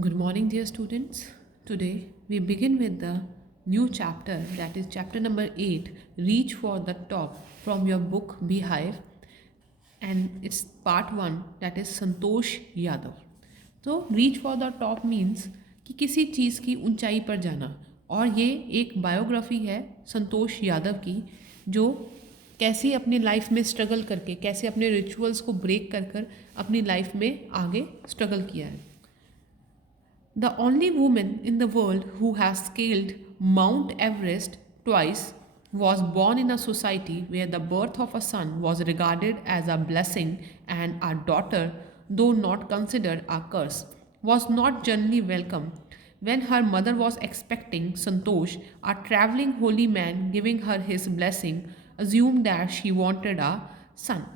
Good morning, dear students. Today we begin with the new chapter, that is chapter number 8, Reach for the Top, from your book Beehive, and it's part 1, that is Santosh Yadav. तो reach for the top means कि किसी चीज़ की ऊंचाई पर जाना, और ये एक बायोग्राफी है संतोष यादव की, जो कैसे अपनी लाइफ में स्ट्रगल करके, कैसे अपने रिचुअल्स को ब्रेक कर कर अपनी लाइफ में आगे स्ट्रगल किया है. The only woman in the world who has scaled Mount Everest twice was born in a society where the birth of a son was regarded as a blessing and a daughter, though not considered a curse, was not generally welcome. When her mother was expecting, Santosh, a traveling holy man giving her his blessing, assumed that she wanted a son.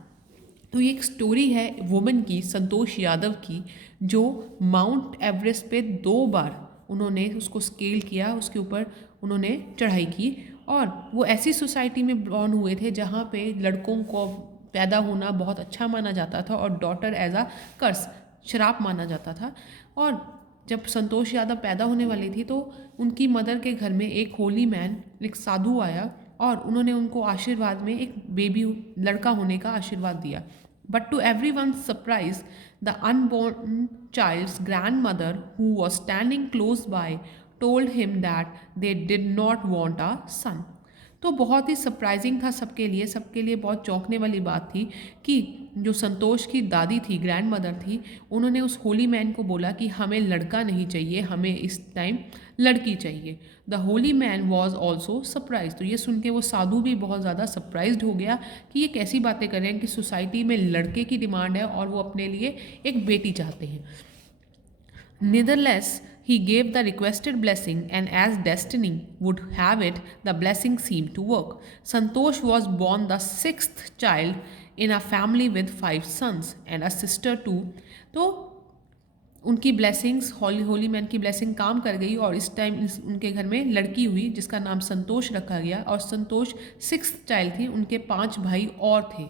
तो ये एक story है woman की, संतोष यादव की, जो mount Everest पे 2 बार उन्होंने उसको स्केल किया, उसके ऊपर उन्होंने चढ़ाई की, और वो ऐसी सोसाइटी में बॉर्न हुए थे जहाँ पे लड़कों को पैदा होना बहुत अच्छा माना जाता था और डॉटर एज अ कर्स, श्राप माना जाता था. और जब संतोष यादव पैदा होने वाली थी तो उनकी मदर के घर में एक होली मैन, एक साधु आया और उन्होंने उनको आशीर्वाद में एक बेबी लड़का होने का आशीर्वाद दिया. But to everyone's surprise, the unborn child's grandmother, who was standing close by, told him that they did not want a son. तो बहुत ही सरप्राइजिंग था सबके लिए बहुत चौंकने वाली बात थी कि जो संतोष की दादी थी, ग्रैंड मदर थी, उन्होंने उस होली मैन को बोला कि हमें लड़का नहीं चाहिए, हमें इस टाइम लड़की चाहिए. The Holi man was also surprise. तो ये सुन के वो साधु भी बहुत ज़्यादा सरप्राइज्ड हो गया कि ये कैसी बातें कर रहे हैं कि सोसाइटी में लड़के की डिमांड है और वो अपने लिए एक बेटी चाहते हैं. Nevertheless, he gave the requested blessing, and as destiny would have it, the blessing seemed to work. Santosh was born the 6th child in a family with 5 sons and a sister too. तो उनकी blessings, Holi man की blessing काम कर गई और इस time उनके घर में लड़की हुई जिसका नाम संतोष रखा गया, और संतोष 6th चाइल्ड थी. उनके 5 भाई और थे.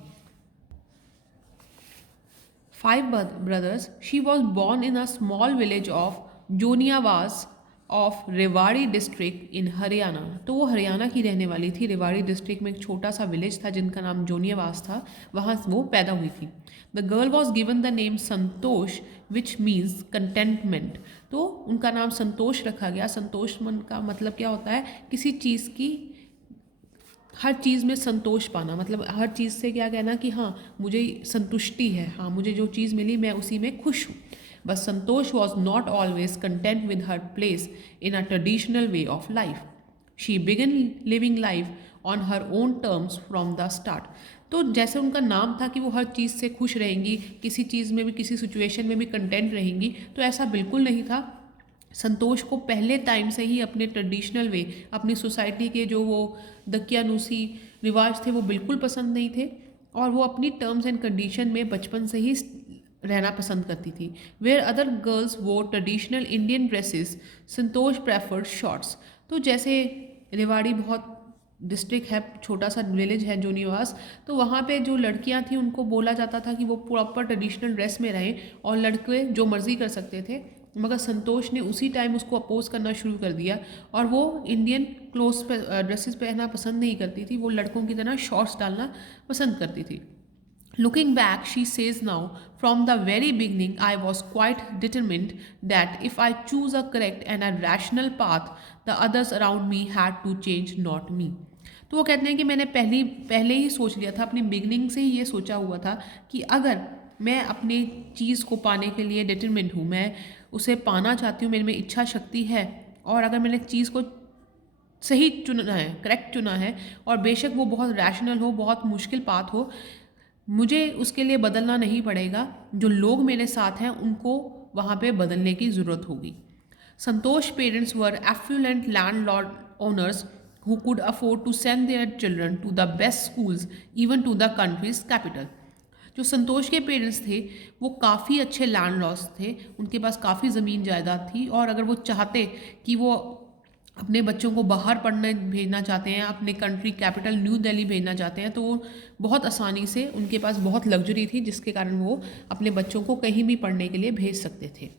5 brothers. She was born in a small village of Joniawaz of Rewari district in Haryana. तो वो हरियाणा की रहने वाली थी. रेवाड़ी डिस्ट्रिक्ट में एक छोटा सा विलेज था जिनका नाम जोनियावास था, वहाँ वो पैदा हुई थी. The girl was given the name Santosh which means contentment. तो उनका नाम संतोष रखा गया. संतोष मन का मतलब क्या होता है? किसी चीज़ की, हर चीज़ में संतोष पाना, मतलब हर चीज़ से क्या कहना कि हाँ मुझे संतुष्टि है, हाँ मुझे जो चीज़ मिली मैं उसी में खुश हूँ. But Santosh was not always content with her place in a traditional way of life. She began living life on her own terms from the start. तो जैसे उनका नाम था कि वो हर चीज़ से खुश रहेंगी, किसी चीज़ में भी, किसी सिचुएशन में भी कंटेंट रहेंगी, तो ऐसा बिल्कुल नहीं था. संतोष को पहले टाइम से ही अपने ट्रेडिशनल वे, अपनी सोसाइटी के जो वो दकियानूसी रिवाज थे वो बिल्कुल पसंद नहीं थे, और वो अपनी टर्म्स एंड कंडीशन में बचपन से ही रहना पसंद करती थी. वेयर अदर गर्ल्स वो ट्रेडिशनल इंडियन ड्रेसेस, संतोष प्रेफर्ड शॉर्ट्स. तो जैसे रेवाड़ी बहुत डिस्ट्रिक्ट है, छोटा सा विलेज है जोनिवास, तो वहाँ पे जो लड़कियाँ थी उनको बोला जाता था कि वो प्रॉपर ट्रेडिशनल ड्रेस में रहें और लड़के जो मर्जी कर सकते थे. मगर संतोष ने उसी टाइम उसको अपोज करना शुरू कर दिया और वो इंडियन क्लोथ्स पे ड्रेसेस पहनना पसंद नहीं करती थी. वो लड़कों की तरह शॉर्ट्स डालना पसंद करती थी. Looking back, she says now, from the very beginning, I was quite determined that if I choose a correct and a rational path, the others around me had to change, not me. तो वो कहते हैं कि मैंने पहले ही सोच लिया था, अपनी बिगनिंग से ही ये सोचा हुआ था कि अगर मैं अपनी चीज़ को पाने के लिए डिटरमिन्ड हूँ, मैं उसे पाना चाहती हूँ, मेरे में इच्छा शक्ति है, और अगर मैंने चीज़ को सही चुना है, करेक्ट चुना है, और बेशक वो बहुत रैशनल हो, बहुत मुश्किल पाथ हो, मुझे उसके लिए बदलना नहीं पड़ेगा. जो लोग मेरे साथ हैं उनको वहाँ पे बदलने की ज़रूरत होगी. Santosh parents were affluent landlord owners who could afford to send their children to the best schools, even to the country's capital. जो संतोष के पेरेंट्स थे वो काफ़ी अच्छे लैंडलॉर्ड्स थे, उनके पास काफ़ी ज़मीन जायदाद थी, और अगर वो चाहते कि वो अपने बच्चों को बाहर पढ़ने भेजना चाहते हैं, अपने कंट्री कैपिटल न्यू दिल्ली भेजना चाहते हैं, तो वो बहुत आसानी से, उनके पास बहुत लग्जरी थी जिसके कारण वो अपने बच्चों को कहीं भी पढ़ने के लिए भेज सकते थे.